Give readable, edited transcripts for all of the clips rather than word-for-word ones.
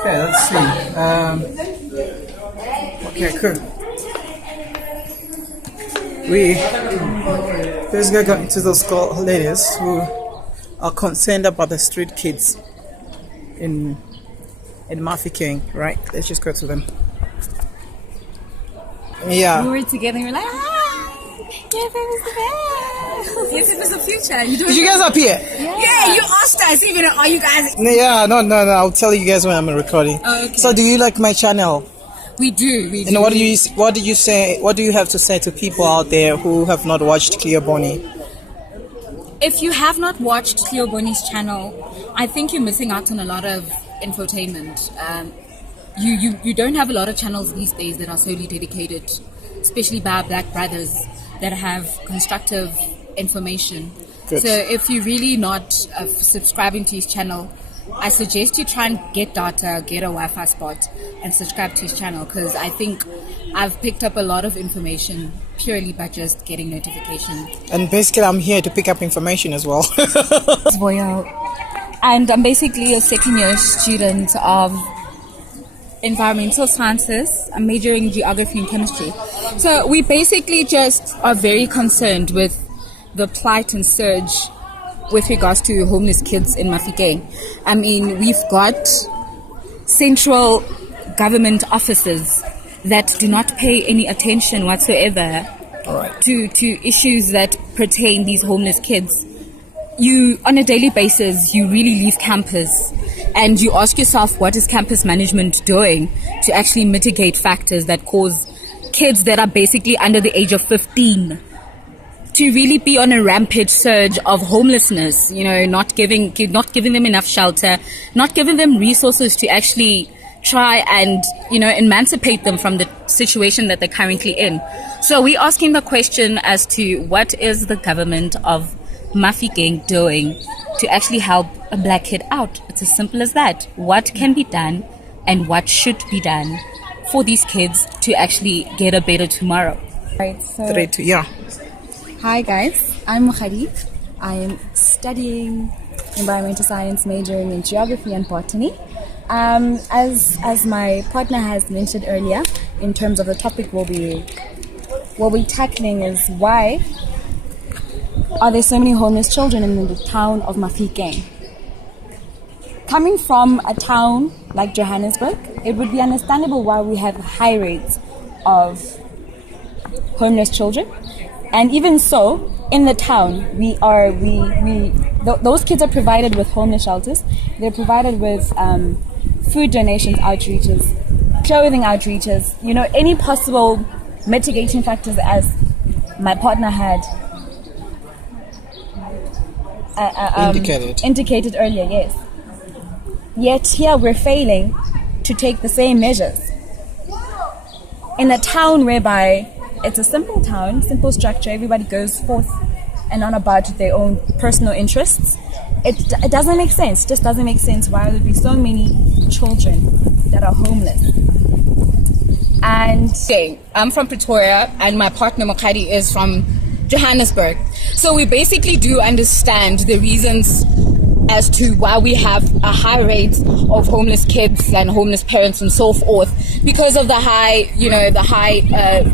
Okay, let's see. Okay, cool. We basically got into those ladies who are concerned about the street kids in Mafeking, right? Let's just go to them. Yeah. We were together and we were like, yes, it was the best. Yes, it was the future. Did you guys appear? Yeah, you asked us, even are you guys? Yeah, no. I'll tell you guys when I'm recording. Oh, okay. So, do you like my channel? We do. And what do you say? What do you have to say to people out there who have not watched Cleo Bonnie? If you have not watched Cleo Bonnie's channel, I think you're missing out on a lot of infotainment. You don't have a lot of channels these days that are solely dedicated, especially by Black brothers, that have constructive information. Good. So if you're really not subscribing to his channel, I suggest you try and get data, get a Wi-Fi spot, and subscribe to his channel, because I think I've picked up a lot of information purely by just getting notifications. And basically, I'm here to pick up information as well. And I'm basically a second-year student of environmental sciences. I'm majoring in geography and chemistry. So we basically just are very concerned with the plight and surge with regards to homeless kids in Mafeking. I mean, we've got central government offices that do not pay any attention whatsoever to issues that pertain these homeless kids. You, on a daily basis, you really leave campus and you ask yourself, what is campus management doing to actually mitigate factors that cause kids that are basically under the age of 15 to really be on a rampage surge of homelessness, not giving them enough shelter, not giving them resources to actually try and, emancipate them from the situation that they're currently in. So we're asking the question as to what is the government of Mafeking doing to actually help a black kid out? It's as simple as that. What can be done and what should be done for these kids to actually get a better tomorrow? Right, so Yeah. hi guys, I'm Mukhari. I am studying environmental science, majoring in geography and botany. As my partner has mentioned earlier, in terms of the topic we'll be tackling is why are there so many homeless children in the town of Mafeking? Coming from a town like Johannesburg, it would be understandable why we have high rates of homeless children. And even so, in the town, those kids are provided with homeless shelters. They're provided with food donations outreaches, clothing outreaches, any possible mitigating factors, as my partner had indicated earlier, yes. Yet here we're failing to take the same measures. In a town whereby it's a simple town, simple structure, everybody goes forth and on about their own personal interests, it doesn't make sense. It just doesn't make sense why there would be so many children that are homeless. And I'm from Pretoria and my partner Makadi is from Johannesburg. So we basically do understand the reasons as to why we have a high rate of homeless kids and homeless parents and so forth, because of the high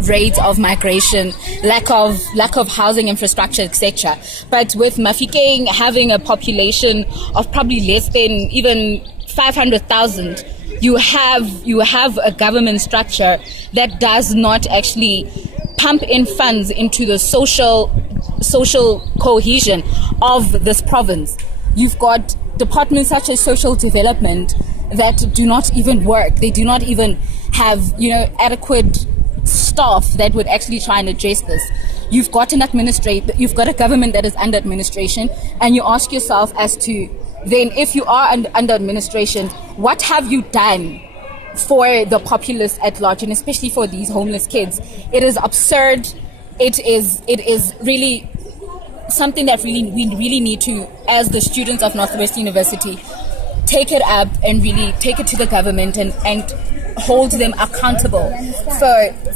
rate of migration, lack of housing infrastructure, etc. But with Mafeking having a population of probably less than even 500,000, you have a government structure that does not actually pump in funds into the social cohesion of this province. You've got departments such as social development that do not even work. They do not even have, adequate staff that would actually try and address this. You've got you've got a government that is under administration, and you ask yourself as to, then if you are under administration, what have you done for the populace at large, and especially for these homeless kids? It is absurd. It is really something that we really need to, as the students of Northwest University, take it up and really take it to the government and hold them accountable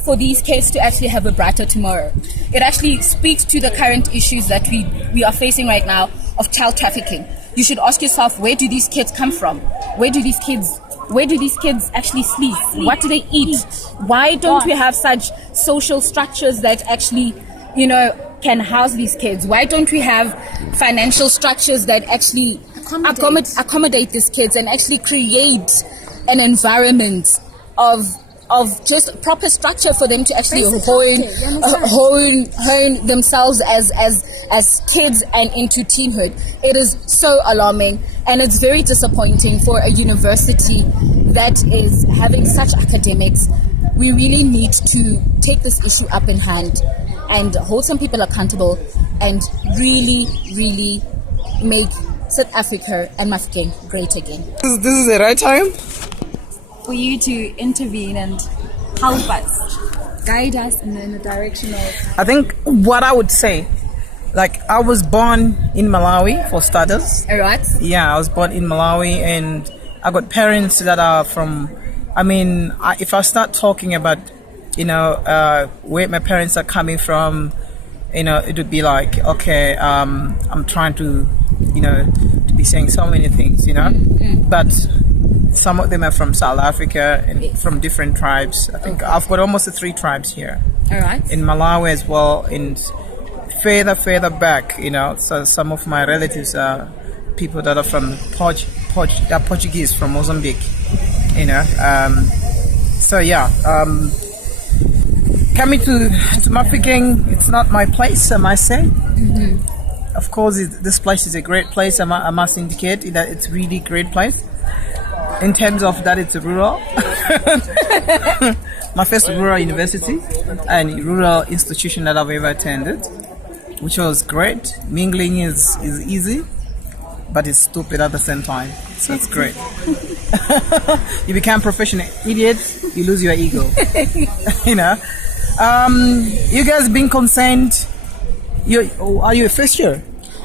for these kids to actually have a brighter tomorrow. It actually speaks to the current issues that we are facing right now of child trafficking. You should ask yourself, where do these kids come from? Where do these kids where do these kids actually sleep? What do they eat? Why don't we have such social structures that actually, can house these kids? Why don't we have financial structures that actually accommodate these kids and actually create an environment of just proper structure for them to actually hone themselves as kids and into teenhood? It is so alarming, and it's very disappointing for a university that is having such academics. We really need to take this issue up in hand and hold some people accountable and really, really make South Africa and Mafeking great again. This is the right time For you to intervene and help us, guide us in the direction of... I think what I would say, like, I was born in Malawi for starters. All right. Yeah, I was born in Malawi, and I got parents that are from, if I start talking about, where my parents are coming from, it would be like, okay, I'm trying to be saying so many things, but some of them are from South Africa and from different tribes. I think I've got almost 3 tribes here. All right. In Malawi as well, and further back, so some of my relatives are people that are from they're Portuguese from Mozambique, coming to Mafeking, it's not my place, I must say. Mm-hmm. Of course, this place is a great place. I must indicate that it's really a great place. In terms of that, it's rural. My first rural university and rural institution that I've ever attended, which was great. Mingling is easy, but it's stupid at the same time. So it's great. You become professional idiot, you lose your ego. You guys being concerned. Are you a first year?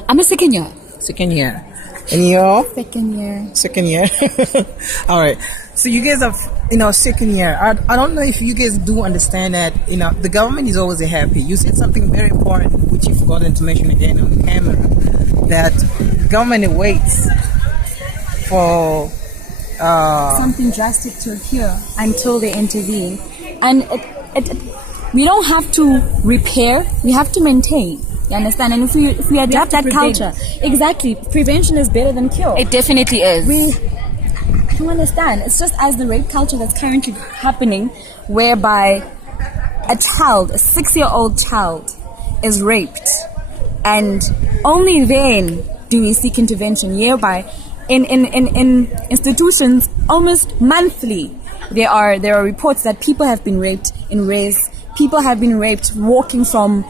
I'm a second year. Second year. And you're? Second year. All right. So you guys have, second year. I don't know if you guys do understand that, the government is always happy. You said something very important, which you forgot to mention again on camera, that the government waits for something drastic to occur until they intervene. And we don't have to repair, we have to maintain. You understand? And if we adapt that culture, exactly, prevention is better than cure. It definitely is. I don't understand. It's just as the rape culture that's currently happening, whereby a 6-year-old child is raped, and only then do we seek intervention. Hereby, in institutions, almost monthly, there are reports that people have been raped in race. People have been raped walking from,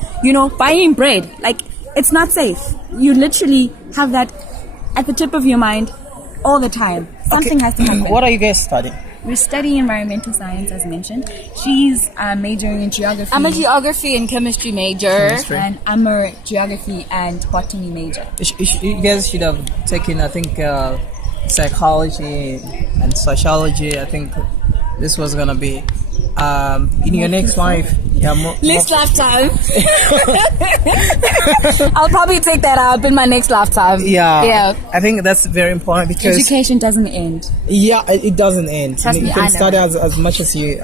buying bread. Like, it's not safe. You literally have that at the tip of your mind all the time. Something has to happen. What are you guys studying? We're studying environmental science, as mentioned. She's majoring in geography. I'm a geography and chemistry major. And I'm a geography and botany major. You guys should have taken, I think, psychology and sociology. I think this was going to be in your next life. Next lifetime. I'll probably take that up in my next lifetime. Yeah. I think that's very important because education doesn't end. Yeah, it doesn't end. You can study as much as you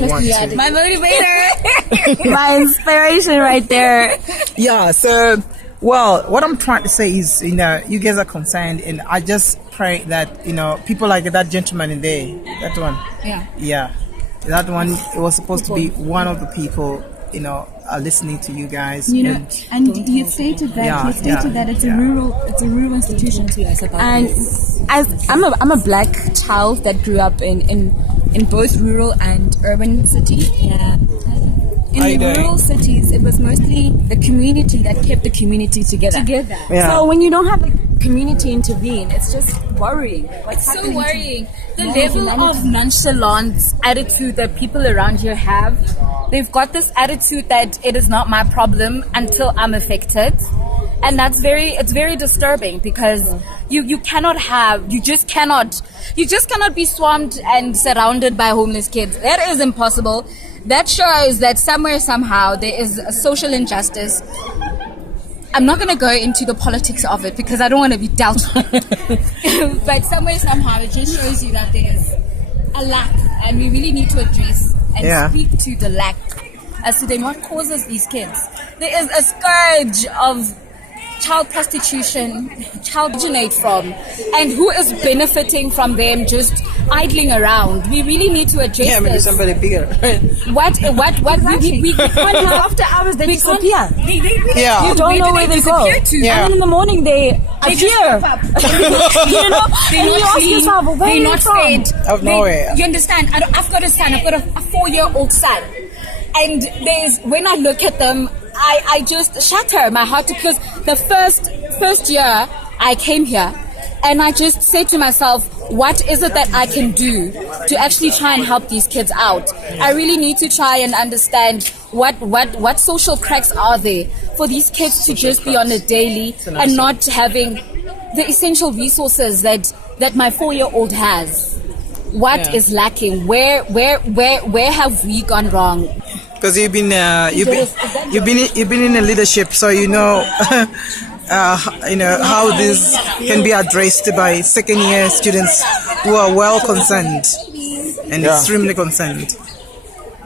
want to. My motivator. My inspiration right there. Yeah, so what I'm trying to say is, you guys are concerned, and I just pray that, people like that gentleman in there, that one. Yeah. That one, it was supposed to be one of the people, are listening to you guys. And you stated that that it's a rural institution. And as I'm a black child that grew up in both rural and urban cities. Yeah. In the rural cities, it was mostly the community that kept the community together. Yeah. So when you don't have the community intervene, it's just worrying. It's so worrying. The level of nonchalant attitude that people around here have, they've got this attitude that it is not my problem until I'm affected. And it's very disturbing because you just cannot be swarmed and surrounded by homeless kids. That is impossible. That shows that somewhere, somehow, there is a social injustice. I'm not going to go into the politics of it because I don't want to be dealt with. But somewhere, somehow, it just shows you that there is a lack, and we really need to address and speak to the lack as to then what causes these kids. There is a scourge of child prostitution, child originate from, and who is benefiting from them just idling around. We really need to address maybe this. somebody bigger. What we can't have After hours, they disappear. Yeah. You don't know where they go. Yeah. And then in the morning, they appear. You know, They're and you not ask clean, yourself, where are they're you not from? fed. Out of nowhere. You understand? I've got a son. I've got a 4-year-old son, and when I look at them, I just shatter my heart because the first year I came here, and I just said to myself, what is it that I can do to actually try and help these kids out? I really need to try and understand what social cracks are there for these kids to just be on a daily and not having the essential resources that my 4-year-old has. What is lacking? Where have we gone wrong? Because you've been in a leadership, so you know how this can be addressed by second-year students who are well concerned and extremely concerned.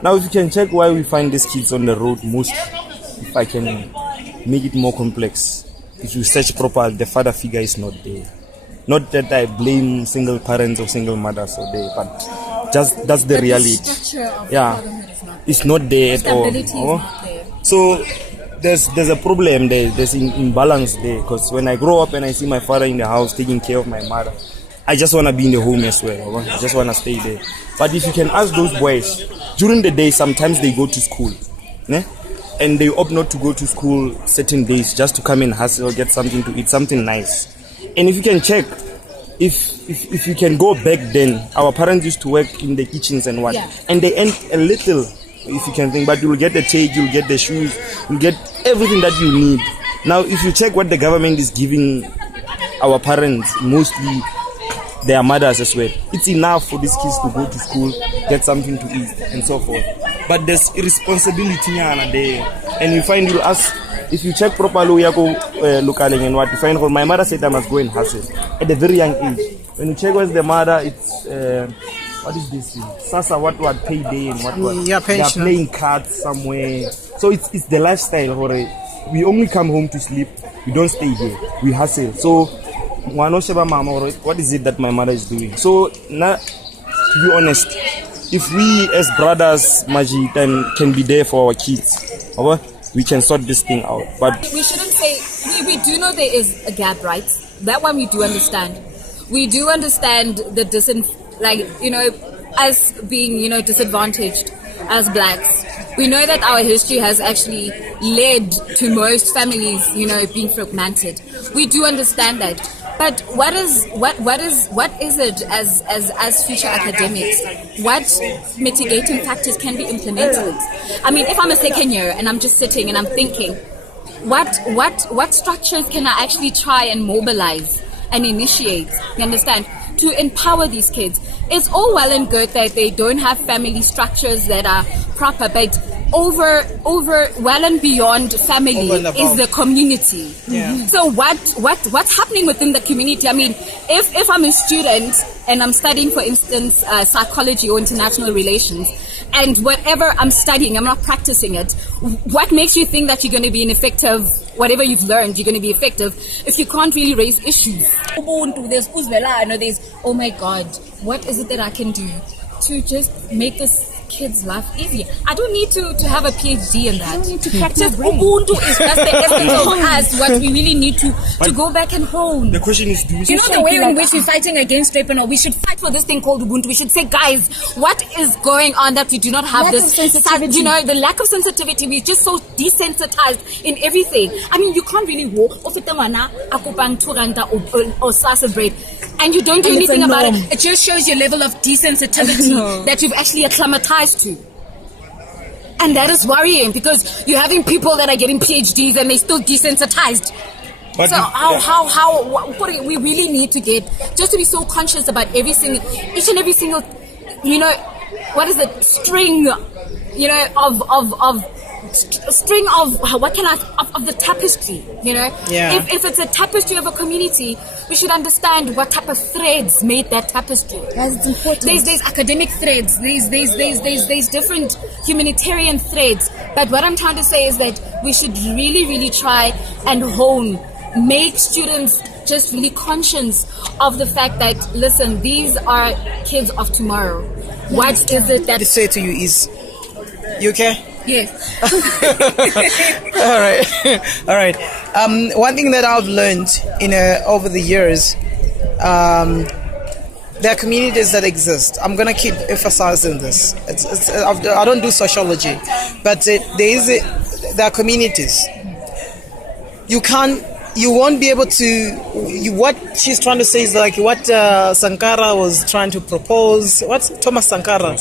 Now, if you can check why we find these kids on the road most, if I can make it more complex, if you search properly, the father figure is not there. Not that I blame single parents or single mothers or there, but just that's the reality. It's not there at all. Stability is not there. So there's a problem there. There's an imbalance there. Because when I grow up and I see my father in the house taking care of my mother, I just want to be in the home as well. I just want to stay there. But if you can ask those boys, during the day, sometimes they go to school. And they opt not to go to school certain days just to come and hustle, get something to eat, something nice. And if you can check, if you can go back then, our parents used to work in the kitchens and what. And they earn a little, if you can think, but you'll get the take, you'll get the shoes, you'll get everything that you need. Now, if you check what the government is giving our parents, mostly their mothers as well, it's enough for these kids to go to school, get something to eat, and so forth. But there's irresponsibility there. And you find, you'll ask, if you check properly, we are go locally and what you find for my mother said I must go and hustle at a very young age. When you check where's the mother, it's what is this thing? Sasa what payday and what Yeah, they are playing cards somewhere. So it's the lifestyle. We only come home to sleep. We don't stay here. We hustle. So what is it that my mother is doing? So now, to be honest, if we as brothers, Majid, can be there for our kids, we can sort this thing out. But we shouldn't say, we do know there is a gap, right? That one we do understand. We do understand the us being, disadvantaged as blacks. We know that our history has actually led to most families, being fragmented. We do understand that. But what is it as future academics? What mitigating factors can be implemented? I mean, if I'm a second year and I'm just sitting and I'm thinking, what structures can I actually try and mobilize and initiate? You understand? To empower these kids. It's all well and good that they don't have family structures that are proper, but over well and beyond family is the community. So what's happening within the community? I mean, if I'm a student and I'm studying, for instance, psychology or international relations, and whatever I'm studying, I'm not practicing it, what makes you think that you're going to be whatever you've learned, you're going to be effective if you can't really raise issues? There's oh my God, what is it that I can do to just make this kid's life easier? I don't need to have a PhD in that. I don't need to practice. Ubuntu is just the essence of us. What we really need to go back and hone. The question is, do we the way in which we're fighting against rape and all? We should fight for this thing called Ubuntu. We should say, guys, what is going on that we do not have this sensitivity? The lack of sensitivity. We're just so desensitized in everything. I mean, you can't really walk or salsa bread, and you don't do anything about it. It just shows your level of desensitivity that you've actually acclimatized to. And that is worrying because you're having people that are getting PhDs and they're still desensitized. But how we really need to get, just to be so conscious about each and every single, what is it, string, of string of the tapestry, you know. Yeah. If it's a tapestry of a community, we should understand what type of threads made that tapestry. Guys, it's important. There's academic threads, there's different humanitarian threads. But what I'm trying to say is that we should really try and make students just really conscious of the fact that, listen, these are kids of tomorrow. What is it that To say to you is, you okay? Yes. All right. One thing that I've learned over the years, there are communities that exist. I'm gonna keep emphasizing this. I don't do sociology, but there are communities. You won't be able to. What she's trying to say is like what Sankara was trying to propose. What's Thomas Sankara?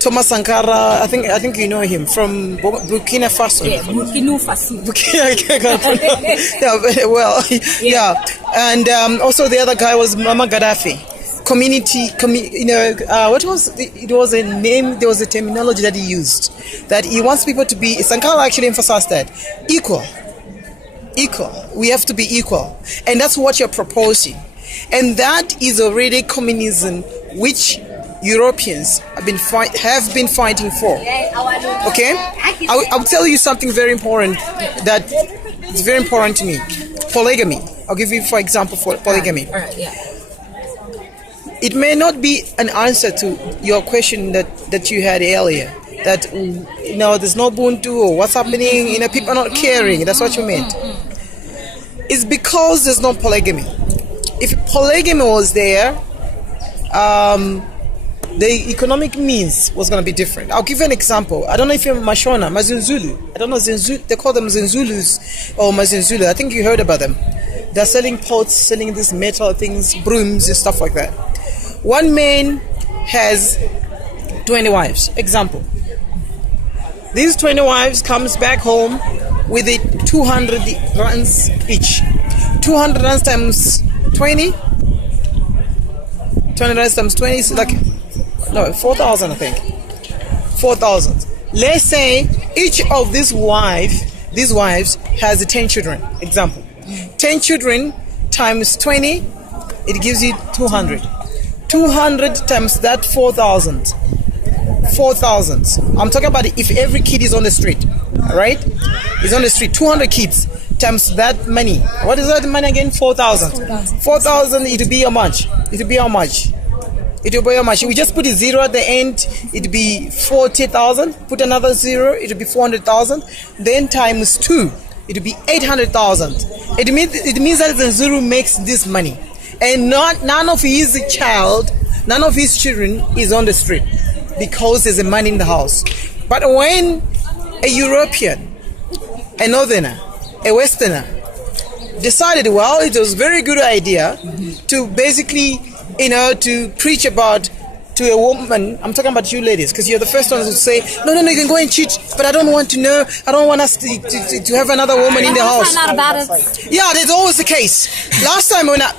Thomas Sankara, I think you know him from Burkina Faso. Yeah, Burkina Faso. Yeah, well, yeah. And also the other guy was Muammar Gaddafi. What was it was a name, there was a terminology that he used, that he wants people to be, Sankara actually emphasized that, equal. We have to be equal. And that's what you're proposing. And that is already communism, which Europeans have been fighting for. Okay? I'll tell you something very important that is very important to me. Polygamy. I'll give you, for example, for polygamy. All right, yeah. It may not be an answer to your question that you had earlier. That, there's no Ubuntu or what's happening, people are not caring. That's what you meant. It's because there's no polygamy. If polygamy was there, the economic means was going to be different. I'll give you an example. I don't know if you're Mashona, Mazunzulu. I don't know, they call them Zinzulus or Mazunzulu. I think you heard about them. They're selling pots, selling these metal things, brooms and stuff like that. One man has 20 wives. Example. These 20 wives comes back home with it 200 rands each. 200 rands times 20. 20 rands times 20 is like 4,000, I think. 4,000. Let's say each of these wives has 10 children. Example. 10 children times 20, it gives you 200. 200 times that 4,000. 4,000. I'm talking about if every kid is on the street, right? Is on the street. 200 kids times that money. What is that money again? 4,000. 4,000. It will be how much? We just put a zero at the end. It will be 40,000. Put another zero. It will be 400,000. Then times 2. It will be 800,000. It means that the Zulu makes this money, and none of his children is on the street because there's a man in the house. But when a European, a Northerner, a Westerner decided, well, it was a very good idea to basically, to preach about to a woman, I'm talking about you ladies, because you're the first ones who say, no, you can go and cheat, but I don't want to know, I don't want us to have another woman in the house. Find out about it. Yeah, that's always the case. Last time when I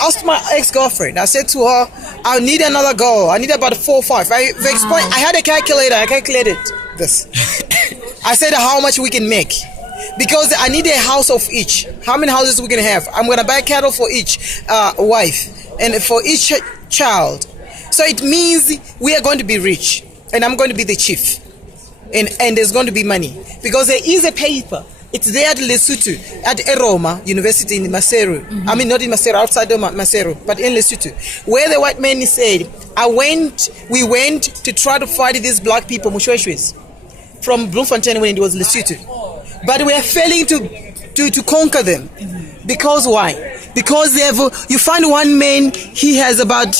asked my ex-girlfriend, I said to her, I need another girl, I need about 4 or 5. I had a calculator, I calculated this. I said how much we can make. Because I need a house of each. How many houses we can have? I'm going to buy cattle for each wife and for each child. So it means we are going to be rich, and I'm going to be the chief, and there's going to be money, because there is a paper. It's there at Lesotho, at Eroma University in Maseru. I mean, not in Maseru, outside of Maseru, but in Lesotho, where the white man said, we went to try to fight these black people, Mushweshwes, from Bloemfontein when it was Lesotho, but we are failing to conquer them. Because why? Because you find one man, he has about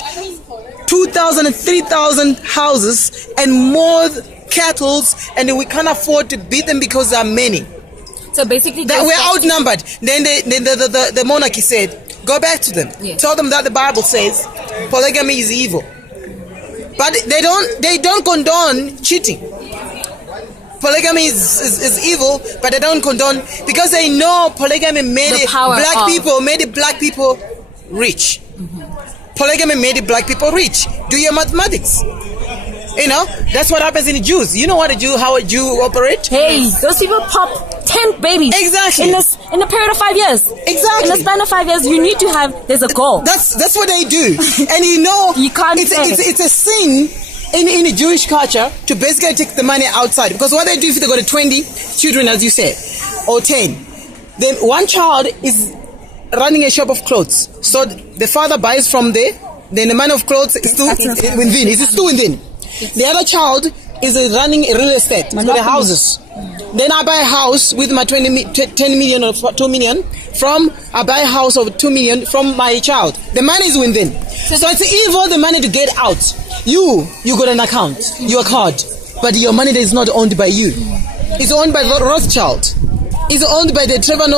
2,000 and 3,000 houses and more cattle, and we can't afford to beat them because there are many. So basically, we're outnumbered. Then the monarchy said, go back to them. Yes. Tell them that the Bible says polygamy is evil. But they don't condone cheating. Polygamy is evil, but they don't condone, because they know polygamy made the black people rich. Polygamy made the black people rich. Do your mathematics. You know, that's what happens in the Jews. You know what how a Jew operate? Hey, those people pop 10 babies. Exactly. In a period of 5 years. Exactly. In a span of 5 years, you need to have, there's a goal. That's what they do. And you know, You can't it's a sin in the Jewish culture to basically take the money outside. Because what they do if they got 20 children, as you said, or 10, then one child is running a shop of clothes. So the father buys from there, then the man of clothes is still within. It's still within. The other child is running a real estate. He's got the houses. Then I buy a house with my 10 million or 2 million I buy a house of 2 million from my child. The money is within. So it's evil the money to get out. You got an account, your card, but your money is not owned by you. It's owned by the Rothschild. It's owned by the Trevor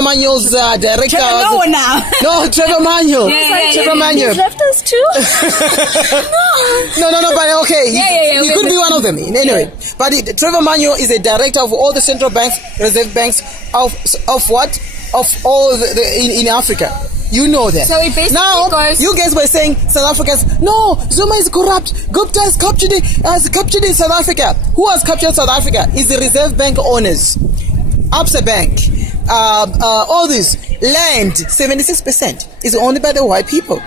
Manuel's director. Trevor Noah now. No, Trevor Manuel. Trevor Manuel. He's left us too. No, but okay. He could be one of them. Anyway, but Trevor Manuel is a director of all the central banks, reserve banks of what? Of all in Africa. You know that. So it basically now, goes... you guys were saying South Africans, no, Zuma is corrupt. Gupta has captured in South Africa. Who has captured South Africa? It's the Reserve Bank owners. Absa Bank, all this land, 76% is owned by the white people.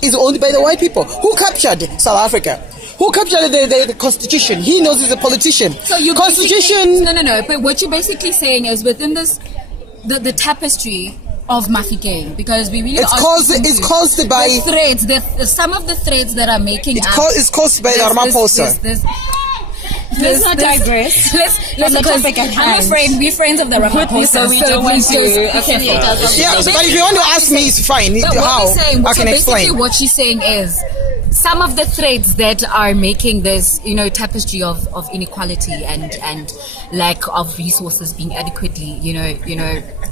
Is owned by the white people. Who captured South Africa? Who captured the constitution? He knows he's a politician. So you constitution. No. But what you're basically saying is within this, the tapestry of Mafikeng, because we really it's caused by the threads. Some of the threads that are making it's caused by Ramaphosa. Let's not digress. Let's topic at hand. I'm afraid we're friends of the Ramaphosa, so we don't want to. Yeah, but if you want to ask me, it's fine. But How? I can explain. Basically, what she's saying is some of the threads that are making this, tapestry of inequality and lack of resources being adequately,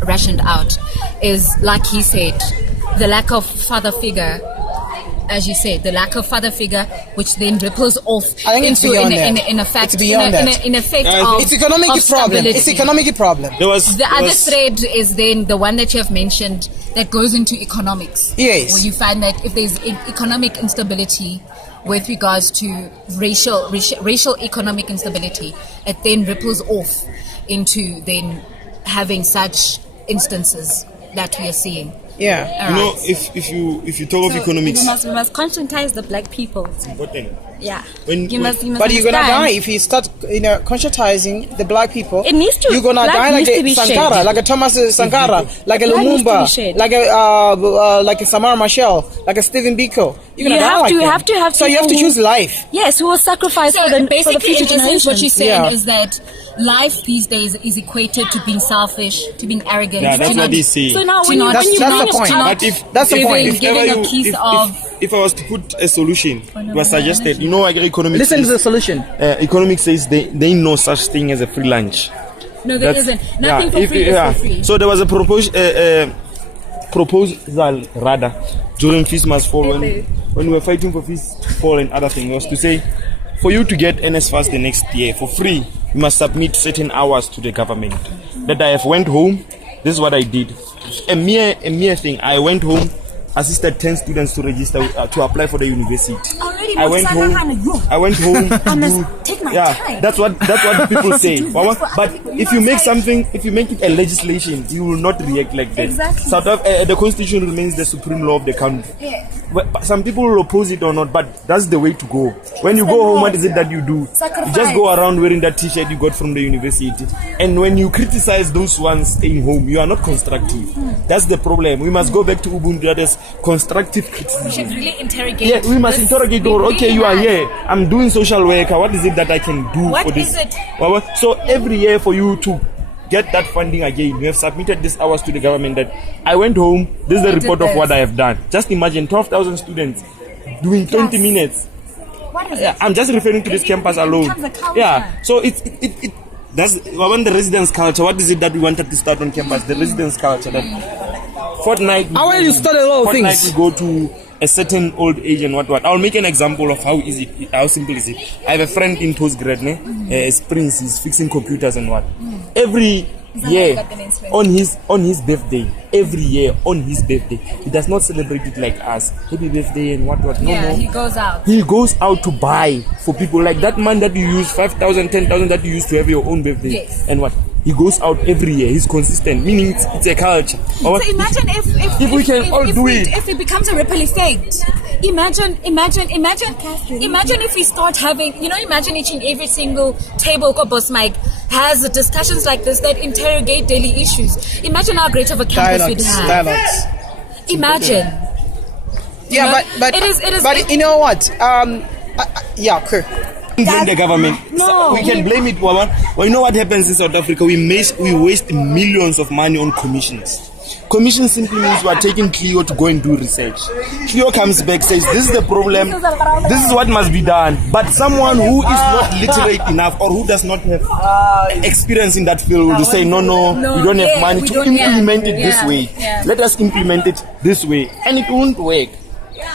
rationed out, is like he said, the lack of father figure. As you said, the lack of father figure, which then ripples off. I think it's beyond that. In effect, it's beyond that. In effect of it's economic problem. Stability. It's economic problem. The other thread is then the one that you have mentioned that goes into economics. Yes. Where you find that if there's economic instability with regards to racial economic instability, it then ripples off into then having such instances that we are seeing. Yeah. You know, if you talk of economics, we must conscientize the black people. it's important. Yeah. But You must you're gonna understand. die if you start, conscientizing the black people. It needs to. You're gonna black die like needs to a be Sankara, shared. like a Thomas Sankara, like a Black needs to be Lumumba, shared. like a Samara Machel, like a Stephen Biko. You're gonna You die have like to- that. have to have So you have to people choose life. Yes, who will sacrifice So for the basically, future in essence, generations. what she's saying Yeah. is that life these days is equated to being selfish, to being arrogant. Yeah, that's to what not- they say. So now, to when you not- That's when you the manage point. to not But if That's the giving- point. if ever giving a you, piece if, of- if I was to put a solution, it was suggested. You know, economics. Listen to says, the solution. economics says they ain't no such thing as a free lunch. No, there That's- isn't. Nothing for free is for free. So there was a proposal rather during Feast Must Fall when we were fighting for Feast to Fall and other things, was to say for you to get NSFAS the next year for free, you must submit certain hours to the government. That I have went home, this is what I did. A mere thing. I went home, assisted 10 students to register to apply for the university. Already, I went home to do, take my yeah, time. that's what people say. But if you make it a legislation, you will not react like that. Exactly. The constitution remains the supreme law of the country. But some people will oppose it or not, but that's the way to go. When you go home, what is it that you do? You just go around wearing that t-shirt you got from the university. And when you criticize those ones staying home, you are not constructive. That's the problem. We must go back to Ubuntu, that is constructive criticism. We should really interrogate. Yeah, we must interrogate. Okay, you are here. I'm doing social work. What is it that I can do What for this? is it? So every year for you to get that funding again, you have submitted these hours to the government that I went home. This is the report of what I have done. Just imagine 12,000 students doing 20 minutes. What is Yeah, I'm just referring to this campus alone. becomes a culture. Yeah, so it that's when the residence culture. What is it that we wanted to start on campus? The residence culture that fortnight. I wanted to start a lot of fortnight things. we go to a certain old age and what. I'll make an example of how simple is it. I have a friend in postgrad, Prince. He's fixing computers and what. Every Is that how you Yeah, got the name Swing? on his birthday, every year on his birthday, he does not celebrate it like us. Happy birthday and what. No, Yeah, no. he goes out. He goes out to buy for people like that man that you use 5,000, 10,000 that you use to have your own birthday. Yes. And what? He goes out every year. He's consistent, meaning it's a culture. So imagine if we can all do it. If it becomes a ripple effect. Imagine if we start having, imagine each and every single table, Boss Mike, has discussions like this that interrogate daily issues. Imagine how great of a campus we'd have. Dialogues. Imagine. Yeah, but it is. But you know what? Yeah, cool. Blame the government. No. We can blame it. Well, you know what happens in South Africa? We waste millions of money on commissions. Commission simply means we are taking Clio to go and do research. Clio comes back, says this is the problem, this is what must be done. But someone who is not literate enough or who does not have experience in that field will say, no, we don't have money to implement it this way. Yeah. Let us implement it this way. And it won't work.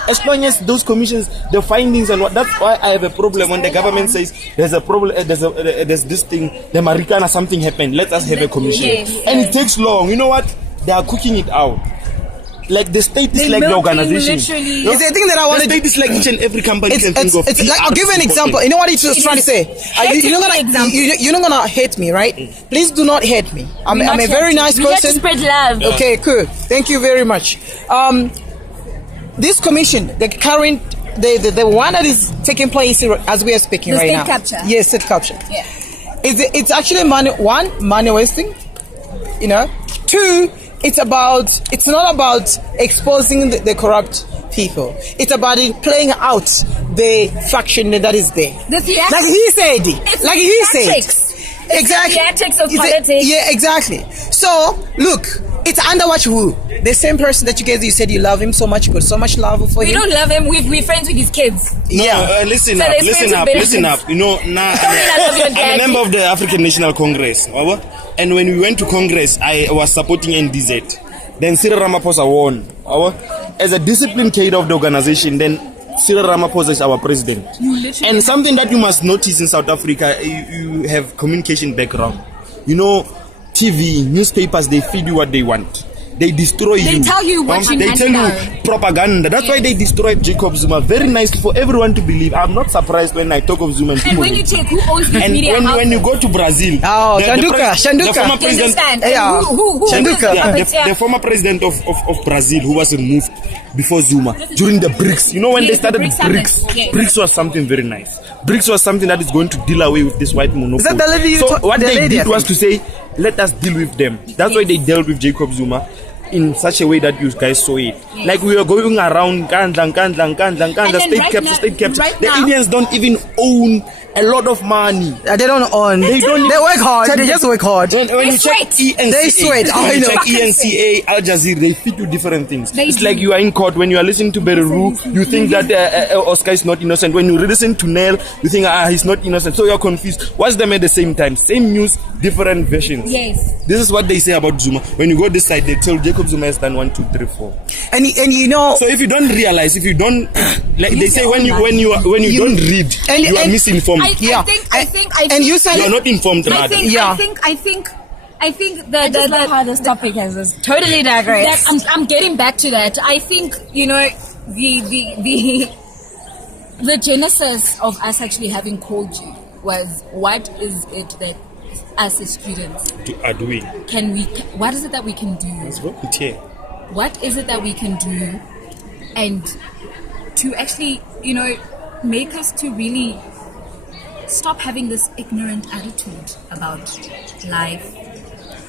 As long as those commissions, the findings and what, that's why I have a problem when the government says there's a problem, there's this thing, the Marikana, something happened, let us have a commission. And it takes long. You know what? They are cooking it out. Like the state is like the organization. It's the thing that I want to The state is like each and every company you can think of. It's like, I'll give you an example. You know what he was trying to say? You're not gonna hate me, right? Please do not hate me. I'm a very nice We have to person. spread love. Okay, cool. Thank you very much. This commission, the current, the one that is taking place as we are speaking The right state now. capture. Yes, state capture. Yeah. It's actually money wasting. Two, it's not about exposing the corrupt people. It's about it playing out the faction that is there. The theatrics. Like he said. It's Like he theatrics. said. Exactly. Theatrics of politics. Yeah, exactly. So, look, it's under what who? The same person that you said you love him so much, you got so much love for him. We don't love him. We're friends with his kids. Yeah. Listen So up, there's listen going up, to be listen up. You know, now I'm a member of the African National Congress. And when we went to Congress, I was supporting NDZ. Then Cyril Ramaphosa won. As a disciplined cadre of the organization, then Cyril Ramaphosa is our president. And something that you must notice in South Africa, you have communication background. You know, TV, newspapers, they feed you what they want. They destroy you. They tell you what you They want tell to you know. propaganda. That's why they destroyed Jacob Zuma. Very nice for everyone to believe. I'm not surprised when I talk of Zuma and And people when you check who owns this and media house, when you go to Brazil, Oh, the Shanduka. former you president, understand? Yeah. Who Shanduka. the former president of Brazil, who was removed before Zuma during the BRICS. You know when Yes, they started the BRICS summit. BRICS, Yes. BRICS was something very nice. BRICS was something that is going to deal away with this white monopoly. Is that the lady you So talk- what the they lady, I did was think? to say, let us deal with them. That's why they dealt with Jacob Zuma in such a way that you guys saw it. Like we were going around, then state right capture, now- state capture. right The now- Indians don't even own a lot of money. They don't own. They don't- They work hard. They just work hard. When They you check sweat. ENCA, They sweat. when I you know. check ENCA, Al Jazeera, they feed you different things. They It's do. like you are in court. When you are listening to Bereru, you think that Oscar is not innocent. When you listen to Nel, you think he's not innocent. So you're confused. Watch them at the same time. Same news, different versions. Yes. This is what they say about Zuma. When you go this side, they tell Jacob Zuma has done 1, 2, 3, 4. And you know, So if you don't realize, if you don't, like they say, when you don't read, And- you are and- misinformed. Yeah. I think and you said You are not informed, I rather. think Yeah. I think I just love how this topic has just totally that digressed. I'm getting back to that. I think the genesis of us actually having called you was, what is it that us as students Are doing. what is it that we can do? Volunteer. What is it that we can do, and to actually make us to really stop having this ignorant attitude about life,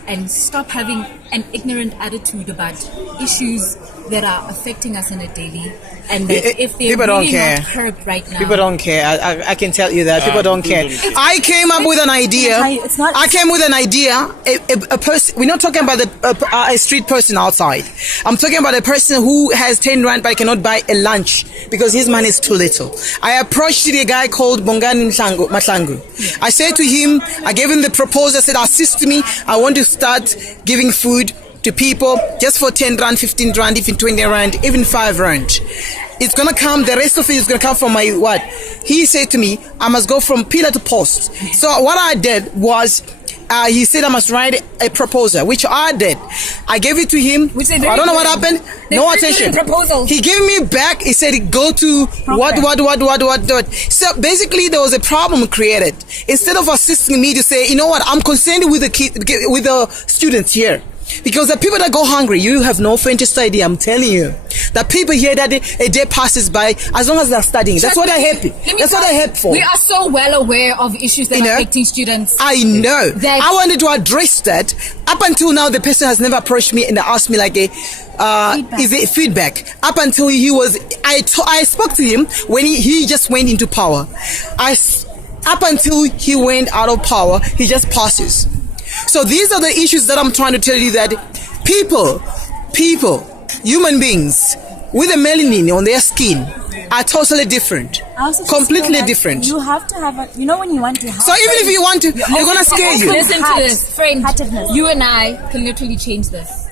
and stop having an ignorant attitude about issues that are affecting us in a daily, and that if they're people don't really care. not heard right now, people don't care. I can tell you that people don't care. I came up with an idea. It's not- I came with an idea. A person. We're not talking about a street person outside. I'm talking about a person who has 10 rand but cannot buy a lunch because his money is too little. I approached the guy called Bongani Matlangu. I said to him, I gave him the proposal. I said, assist me. I want to start giving food to people just for 10 rand, 15 rand, even 20 rand, even 5 rand. It's gonna come, the rest of it is gonna come from my what? He said to me, I must go from pillar to post. So what I did was, he said I must write a proposal, which I did. I gave it to him. Which they I don't know what didn't. happened. They No didn't do attention. the proposal. He gave me back. He said go to what. So basically, there was a problem created. Instead of assisting me to say, you know what, I'm concerned with the with the students here. Because the people that go hungry, you have no faintest idea. I'm telling you, the people here that a day passes by, as long as they're studying, that's what they're happy. That's what they're happy for. We are so well aware of issues that You are know? affecting students. I know. That- I wanted to address that. Up until now, the person has never approached me and asked me like a is it feedback. Up until he was, I spoke to him when he just went into power. Up until he went out of power, he just passes. So these are the issues that I'm trying to tell you, that people, human beings with a melanin on their skin are totally different, I also just completely feel that different. You have to have when you want to help. So even if you want to, they're gonna scare you. Listen to this, friend. Heartedness. You and I can literally change this.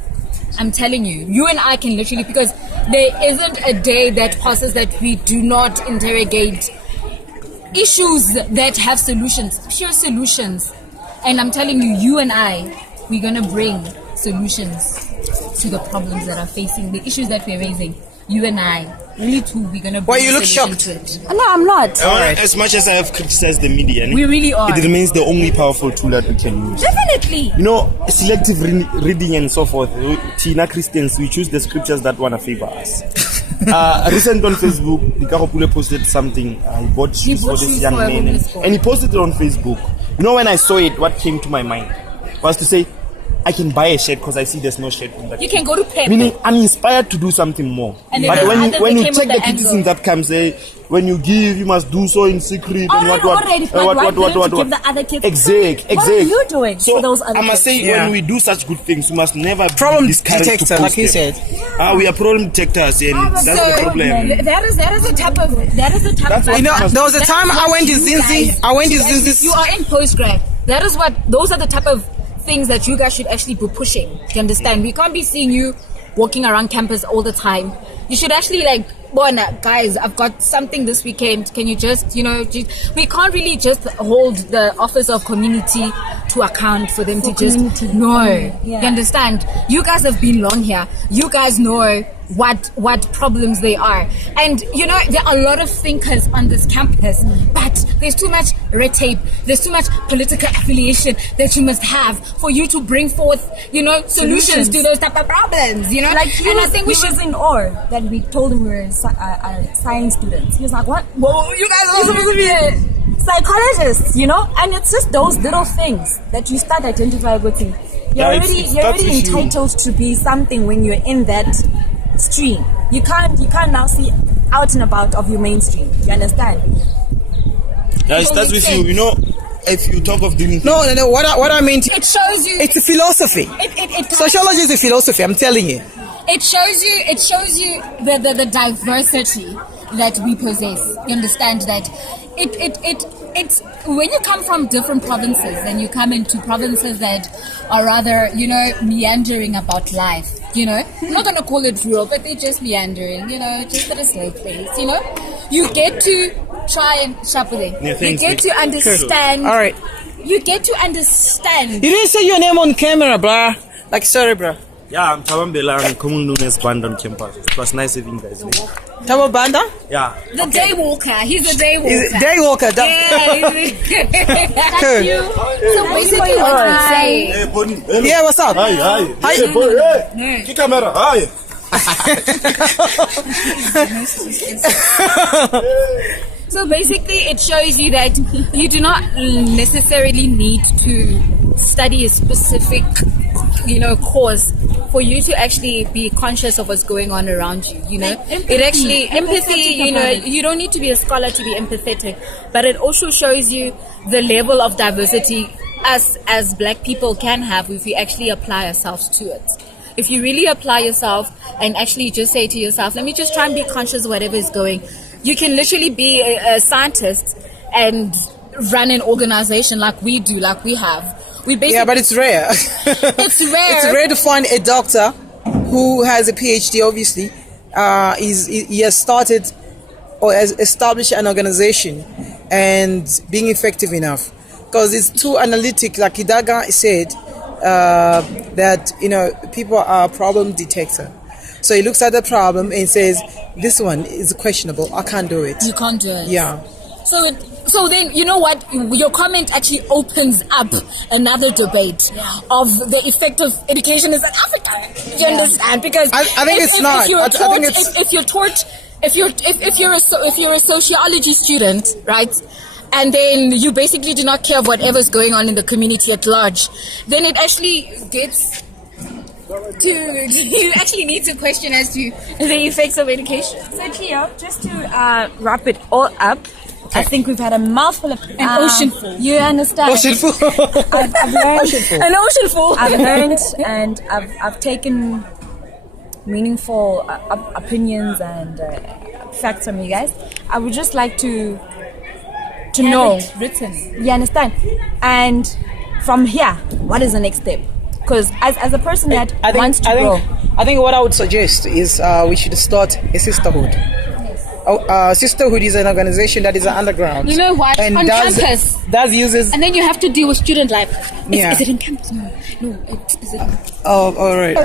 I'm telling you, you and I can literally, because there isn't a day that passes that we do not interrogate issues that have solutions, pure solutions. And I'm telling you, you and I, we're gonna bring solutions to the problems that are facing, the issues that we're raising. You and I, really too, we're gonna bring Why you look solutions shocked? to it. No, I'm not. As much as I have criticized the media, We really are. it remains the only powerful tool that we can use. Definitely. You know, selective reading and so forth. Tina Christians, we choose the scriptures that want to favor us. Recent on Facebook, Dikaro posted something. He bought shoes for bought this shoes young for a man, homeless boy. and he posted it on Facebook. You know, when I saw it, what came to my mind was to say, I can buy a shirt because I see there's no shirt in that. You can go to Pep. Meaning, I'm inspired to do something more. And then But the when others you that came check with the the criticism angle. that comes, when you give, you must do so in secret. Oh, and no, already, but why couldn't you give the other kids Exact. What are you doing So for those other I must kids? say, Yeah. when we do such good things, we must never Problem be discouraged detector, to like post you them. said. We are problem detectors, and that's the problem. That is the type of That's what You know, That there was a that time is I what went to you Zinzi. guys I went to should actually- Zinzi. You are in postgrad. Those are the type of things that you guys should actually be pushing. You understand? We can't be seeing you walking around campus all the time. You should actually like, guys, I've got something this weekend. Can you just, we can't really just hold the office of community to account for them to just, community. no. Yeah. You understand? You guys have been long here. You guys know what problems they are. And, there are a lot of thinkers on this campus, but there's too much red tape. There's too much political affiliation that you must have for you to bring forth, solutions to those type of problems, Like and I think we should. was in awe that we told him we were science students. He was like, "What? Well, you guys are supposed to be Psychologists, And it's just those little things that you start identifying with. You're Yeah, already it you're starts already with you. entitled to be something when you're in that stream. You can't now see out and about of your mainstream. You understand? Yeah, it starts with you. If you talk of doing No. What I mean, It shows you. it's a philosophy. It Sociology is a philosophy. I'm telling you. It shows you the diversity that we possess. You understand that it's when you come from different provinces and you come into provinces that are rather, meandering about life. I'm not gonna call it rural, but they're just meandering, just at a slave place, You get to try and shop with it. Yeah, You thanks, get Vic. to understand. All right. You get to understand. You didn't say your name on camera, bruh. Like, sorry, bruh. Yeah, I'm Tabambela. I'm commonly known as Band on campus. It was nice having you guys. Tabo Banda? Yeah. The day walker. He's a day walker. Is it day walker? Yeah, Cool. So basically what I'm saying. Hey, Bonnie. Yeah, what's up? Hi. Hi. Hey, boy. Hey. Kick camera. Hi. So basically it shows you that you do not necessarily need to study a specific course for you to actually be conscious of what's going on around you. It actually empathy. You don't need to be a scholar to be empathetic, but it also shows you the level of diversity us as black people can have if we actually apply ourselves to it. If you really apply yourself and actually just say to yourself, let me just try and be conscious of whatever is going, you can literally be a scientist and run an organization like we do, like we have. We basically, Yeah, but it's rare. it's rare. It's rare to find a doctor who has a PhD, obviously. He has started or has established an organization and being effective enough. because it's too analytic. Like Idaga said, that people are a problem detector. So he looks at the problem and says, "This one is questionable. I can't do it." You can't do it. Yeah. So then, you know what? Your comment actually opens up another debate of the effect of education in South Africa. You understand? Because I think it's not. If you're a sociology student, right, and then you basically do not care of whatever's going on in the community at large, then it actually gets to you actually need to question as to the effects of education. So Cleo, just to wrap it all up, I think we've had a mouthful of An ocean full. You understand? Ocean full. I've learned An ocean full. I've learned and I've taken meaningful opinions and facts from you guys. I would just like to know. Written. You understand? And from here, what is the next step? Because as a person that wants to grow. I think what I would suggest is we should start a sisterhood. Sisterhood is an organization that is underground. You know what? And on campus. uses. And then you have to deal with student life. Yeah. Is it in campus? No. Is it? Oh, all right.